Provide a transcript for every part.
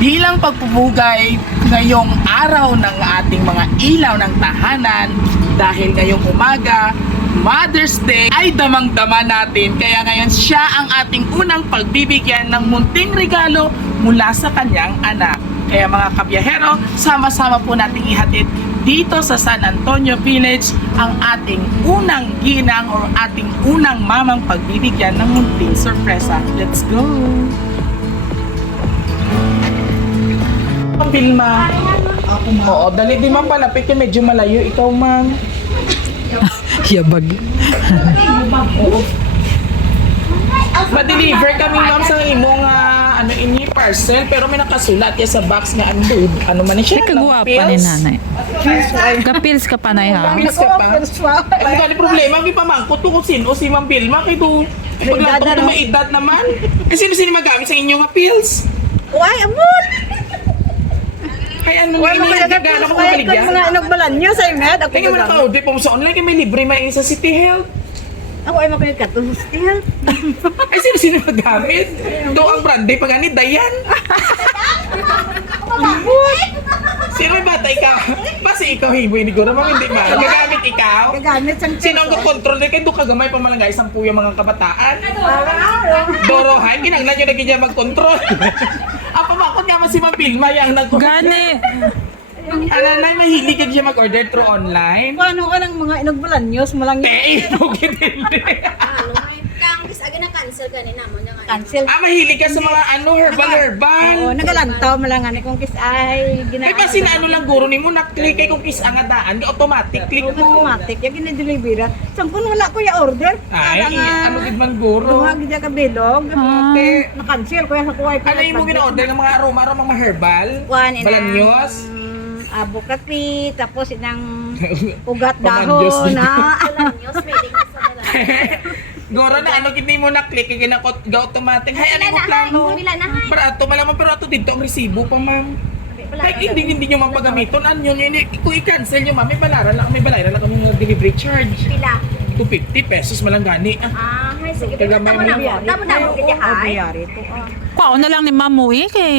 Bilang pagpupugay ngayong araw ng ating mga ilaw ng tahanan, dahil ngayong umaga, Mother's Day ay damang-dama natin. Kaya ngayon siya ang ating unang pagbibigyan ng munting regalo mula sa kanyang anak. Kaya mga kabiyahero, sama-sama po nating ihatid dito sa San Antonio Village ang ating unang ginang o ating unang mamang pagbibigyan ng munting sorpresa. Let's go! Pilma. Ako, ma'am. Oo, dali di ma'am palapit yung medyo malayo. Ikaw, ma'am. Yabag. Ma-deliver kami, ma'am, sa imong inyo parcel. Pero may nakasulat ya sa box nga ano man siya? Kagwapa ni nanay. Kapils ka pa na ha. Pills ka pa? Ay, hindi problema. May pamangkot ko kung sino si Ma'am Pilma. Kaya ito, paglato ko may edad naman. Kasi sino magamit sa inyo nga pills? Uy, amon! Ay, ano na inigagano ko kaligyan? Mga inagbalan nyo sa imed. Ako Kaya mo naka-order po mo sa online. Kaya may libre may sa City Health. Ako ay makulit ka to. Still. Ay, sino magamit? Ito ang brand day pag Dayan. Sino may batay ka? Basi ikaw hiboy ni Gora, ma'am, hindi ba? Gagamit ikaw? Gagamit sang Sino ang control na kayo? Doon kagamay pa malangay isang puyo mga kabataan. Dorohan, kinanglan nyo na ganyan mag-control. Ang pamakot nga si Ma'am Pilma yung nag-control. Gani. Ananay, mahilig ka siya mag-order through online? Paano ka ng mga inagbalan nyo? Malang Pugit hindi. Kang bis aga na cancel kanina mo nga. cancel. Mahilig ka sa mga herbal. Oo, nagalantaw malangan kung kis ay Ay, kasi na lang guro ni mo, na-click kay kung kiss ang adaan, di automatic click mo. automatic. Yung ginadelivery. Sampun wala ko yung order. Ay, ano gid man guro? Duhag dyan ka bilog. Ate, Na-cancel ko yung kuhay ko. ano yung mo gina-order ng mga aroma, mga herbal? Balanyos? Abukati, tapos inang ugat Balanyos dahon din. na. News meeting sa dala. Goro na ano gid mo na-click kay ginakot ga automatic. Hay ano mo Nila plano? na hay. Para ato malaman pero ato dito ang resibo pa, ma'am. Ay, hindi nyo mapagamiton. Ano yun, kung i-cancel nyo, ma'am, may bayaran lang kamong delivery charge. Pila. 250 pesos malanggani. Hay sige. Kagamay mo. Damo kaya hay. Kwao na lang ni mamu eh kay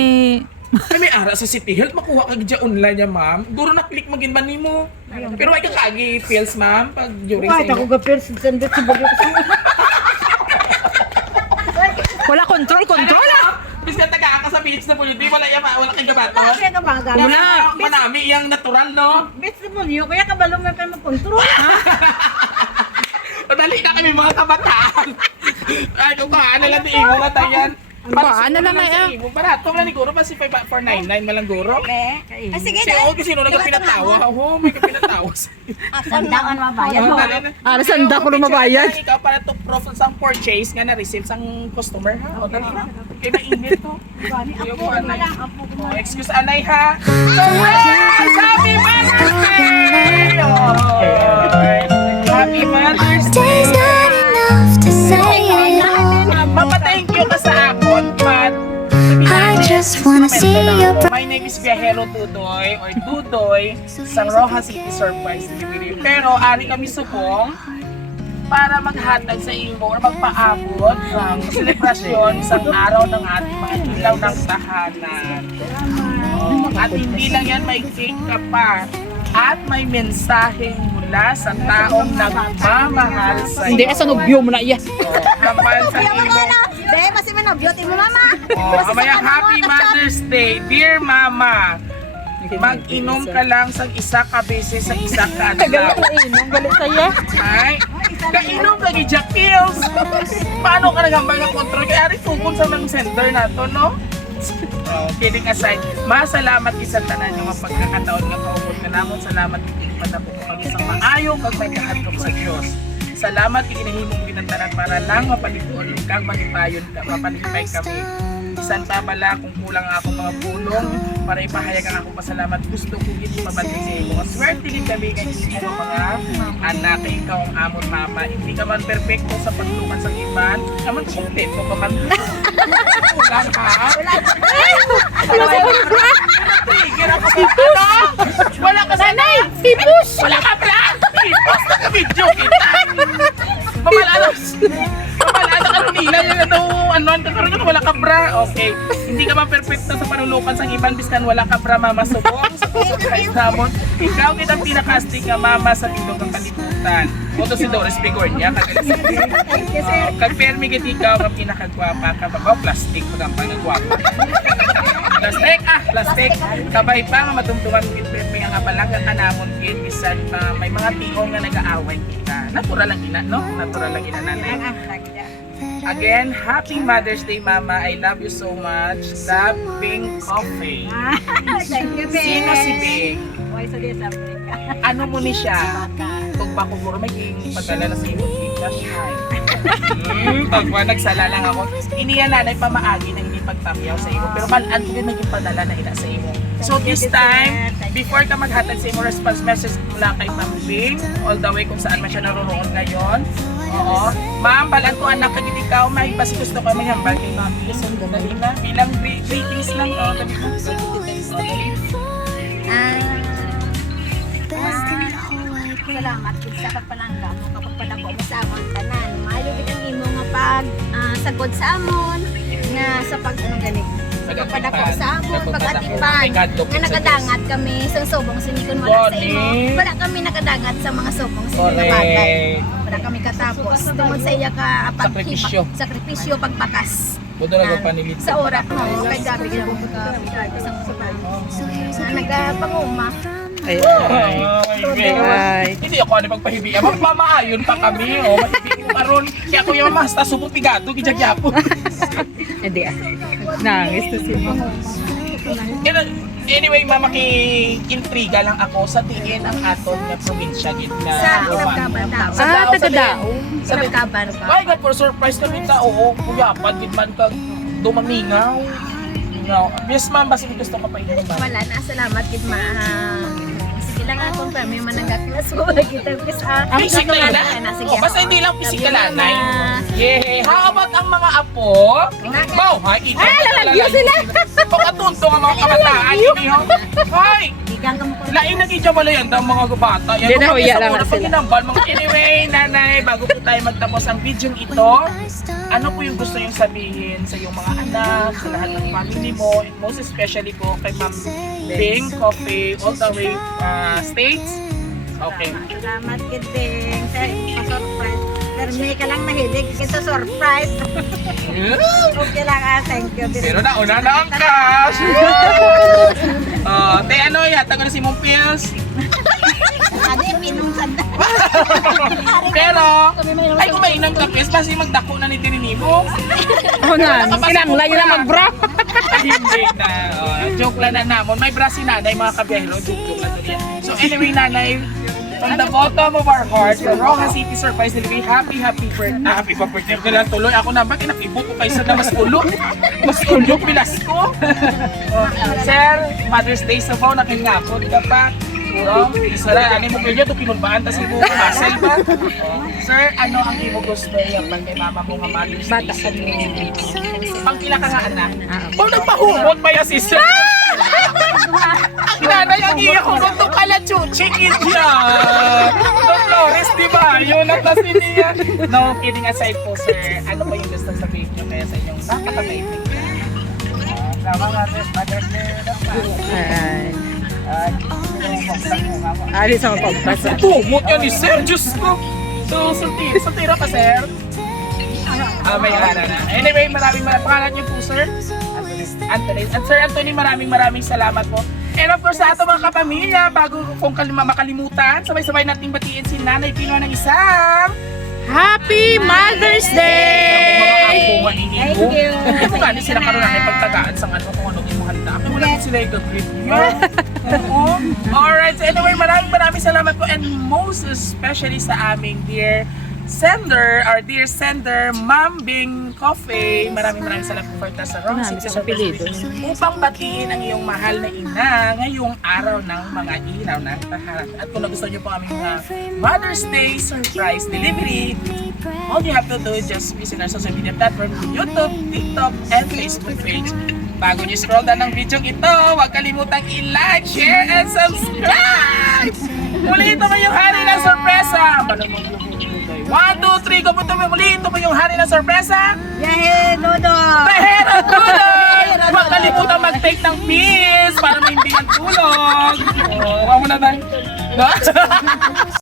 Ay, may ara sa City Health, makuha ka dyan online niya, ma'am. Guro na-click magin ba mo? Pero ay kakagi pills, ma'am, pag during sa Kahit ako inyo. gapir, sandit sa bagyo ko. wala control ah. Bis ka taga ka sa village na po, wala kang gabato. Kaya ka ba gano'n? Wala, manami yung natural, no? Best mo niyo, kaya kabalo mo kayo magkontrol. Madali na kami mga kabataan. Ay, kung kaano lang di mo na tayan. Paano lang na yan? Barato man ni Guro, basi 499 malang Guro. Ay sige Si O, kasi nung nagpinatawa. Oo, may kapinatawa. Sandaan mabayad mo. Ara sanda ko na mabayad. Ikaw para to proof sang purchase nga na-receive sang customer ha. O dali na. Kaya mainit to. Excuse anay ha. Happy Mother's Day! Happy Mother's Day! Mapa-thank you ka sa akon, Pat. I just wanna see your My name is Viajero Tudoy or Dudoy sa Rojas City Surprise Delivery. Pero ari kami subong para maghatag sa imo or magpaabot ng selebrasyon sa araw ng ating mga ilaw ng tahanan. At hindi lang yan, may cake ka pa. At may mensaheng mula sa taong nagmamahal sa iyo. Hindi asa nugyo mo na iya. Kapal sa imo. Dahil mas mo na beauty mo mama. Amayang Happy Mother's Day, dear Mama. Mag-inom ka lang sa isa ka beses sa isa ka adlaw. Inom galit saya. Ay, kainom lagi Jack Kills. Paano ka nagambal ng control? Kaya rin tukon sa mga center na to, no? Kidding aside, masalamat isa tanan yung mga pagkakataon nga kaupod ka namon. Salamat kay patapos ko kami sa maayong pag may kaadlok sa Diyos. Salamat kay inahimong ginantanan para lang mapaliguan kang malipayon ka, mapalipay kami. Isan pa bala kung kulang ako mga pulong para ipahayag ang akong pasalamat. Gusto ko ito mabanting sa iyo. Swerte din kami kay imo mga anak kay ikaw ang amon mama. Hindi ka man perfecto sa pagtukan sa iban. Naman kompleto ka man. Kulang ka. Trigger ako sa wala ka sanay. Pipus. Wala ka bra. Pipus na ka video kita. Mamalalos. Mamalalos ka nila. Yan ito. Ano, wala ka bra. Okay. Hindi ka man perfecto sa panulong matulukan sa iban biskan wala ka pra mama subong sa surprise namon. Ikaw kitang pinakastig nga mama sa tindog ng kalibutan. Moto si Doris Pigornia kag permi gid ikaw ang pinakagwapa ka ba plastic pag ang panagwapa. Plastic. Kabay pa nga matumtuman gid permi nga balaga kanamon gid bisan pa may mga tiong nga nag-aaway kita. Natural lang ina, no? Natural lang ina nanay. Again, happy Mother's Day, Mama. I love you so much. Love Bing Coffee. Thank you, Bing. Sino si Bing? Why sa South Africa? Ano mo ni siya? Kung ba kung may padala na sa iyo, cash high. Pagwa nagsala lang ako. Iniya nanay pamaagi na hindi pagtapyaw sa iyo. Pero malaan ko din naging padala na ina sa iyo. So this time, before ka maghatag sa imo response message mula kay Ma'am Bing, all the way kung saan man siya naroon ngayon. Oo. Ma'am, balan ko anak kagid ikaw, may basi gusto ko may hambal kay Ma'am. Listen, dali na. Bilang greetings lang. Oh, dali na. Salamat gid sa pagpalangga mo kapag padako mo sa amon tanan. Maayo gid ang imo nga pag sagod sa amon nga sa pag anong ganig. Pagpadako sa amon, pag-atipan. Nga nakadangat kami sa subong sinikon wala sa imo. Wala kami nakadagat sa mga subong sinikon na bagay. Wala kami katapos. Tungod sa iya ka sakripisyo pagbakas. Buto na panilit. Sa oras mo, kay gabi gid ako pagka sa subang. Nagapanguma. Ay. Hindi ako ano magpahibiya. Magmamaayon pa kami. Oh, mahibig ko karon. Kaya ako yung mamasta subong pigado gijagyapo. Hindi nangis to si Mama. Anyway, mama, intriga lang ako sa tingin ang aton nga probinsya gid na Sa Kinabkaban daw. Taga-Daong. Sa Kinabkaban ba? Ay, God, for surprise kami ta. Oo, kuyapan gid man kag dumamingaw. No, yes ma'am, basta gusto ko pa ito ba? Wala na, salamat gid ma. Sige lang akong may mananggaklas mo kita kasi Physical na? Oh, basta hindi lang physical anay. Yeah. How about ang mga apo? Wow, ha? Lalagyo sila. Pagkatunto ang mga kabataan. Hoy! Bigang ka mo ko. Lain na gidya yan ang mga bata. Yan, Hindi na, huya lang pag sila. inambal, mga anyway, nanay, bago po tayo magtapos ang video ito, ano po yung gusto yung sabihin sa iyong mga anak, sa lahat ng family mo, and most especially po kay Ma'am Bing Coffee all the way States? Okay. Salamat gid Bing. Sa surprise. Pero may ka lang mahilig kita surprise. Okay lang thank you. Bing. Pero nauna na ang cash! Te ano, yata ko na si Mong Pills. Adi pinungsan. Pero, ay kung mainang kapis, basi magdako na ni Tirinimo. Ako na, kinanglan yun na mag-bra. Hindi na. Joke lang na namon. May bra si nanay, mga kabiyahero. Joke lang na yan. So anyway, nanay, from the bottom of our heart, from Roja City Surprise Delivery, happy birthday. Happy birthday ko lang tuloy. Ako na ba, kinakibot ko kayo na mas ulo. Mas ulo, pilas ko. Sir, Mother's Day sa phone, nakingapod ka pa. Isa lang, ano mo kayo ito, pinulbaan, tas ibo muscle ba? Sir, ano ang imo gusto yung kay mama mo nga Mother's Day sa inyo? Pang pila ka nga anak? Kung nagpahumot ba yung sister? Ang nanay, ang iya ko kung pala chuchikid siya. Dolores, di ba? Yun ang tas niya. No, kidding aside po, sir. Ano ba yung gusto sabihin nyo kaya sa inyong napakatayipin na? Sama nga, Mother's Day. Ay. Alis ako pagpasa. Tumot yan ni Sir, Diyos ko! So, sultira ka, Sir? May hara na. Anyway, maraming pangalan niyo po, Sir? Anthony. At Sir Anthony, maraming salamat po. And of course, sa ato mga kapamilya, bago kung makalimutan, sabay-sabay nating batiin si Nanay Pino ng isang Happy Mother's Day! Thank you! Hindi mo gani sila karoon na pagtagaan sa ano kung ano yung handa. Ako wala din sila i-greet niyo. Alright, so anyway, maraming salamat po and most especially sa aming dear sender, Ma'am Bing Coffee. Maraming salamat po for sa Roja City Surprise upang batiin ang iyong mahal na ina ngayong araw ng mga ilaw ng tahanan. At kung nagustuhan niyo po aming Mother's Day Surprise Delivery, all you have to do is just visit our social media platform, YouTube, TikTok, and Facebook page. Bago niyo scroll down ng video ito, huwag kalimutang i-like, share, and subscribe! Muli ito ngayong hari ng sorpresa! 1, 2, 3, go po tayo muli. Ito po yung hari ng sorpresa. Yahe, Nodo! Tahera Tulog! Huwag kalimutan mag-take ng pills para mahimbing ang tulog. Huwag mo na tayo.